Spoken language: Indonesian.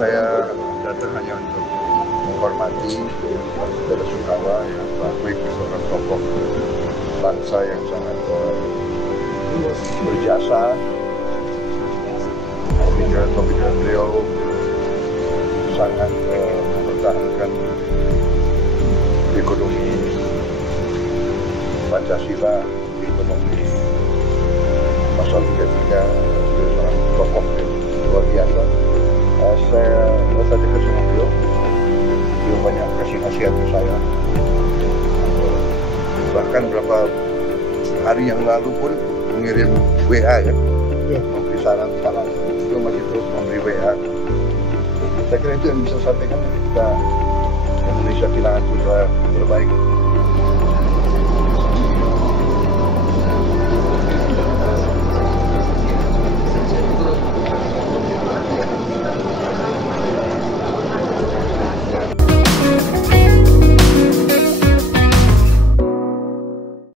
saya datang hanya untuk menghormati Saudara Soekawa yang mengakui seorang tokoh bangsa yang sangat berjasa. Pemikiran beliau sangat mempertahankan ekonomi Pancasila, ekonomi pasal 33, beliau seorang tokoh yang luar biasa. Saya merasa dekat sama beliau banyak kasih nasihat ke saya. Bahkan beberapa hari yang lalu pun mengirim WA ya, memberi saran-saran. Beliau masih terus memberi WA. Saya kira itu yang bisa sampaikan kita Indonesia kehilangan putra terbaik.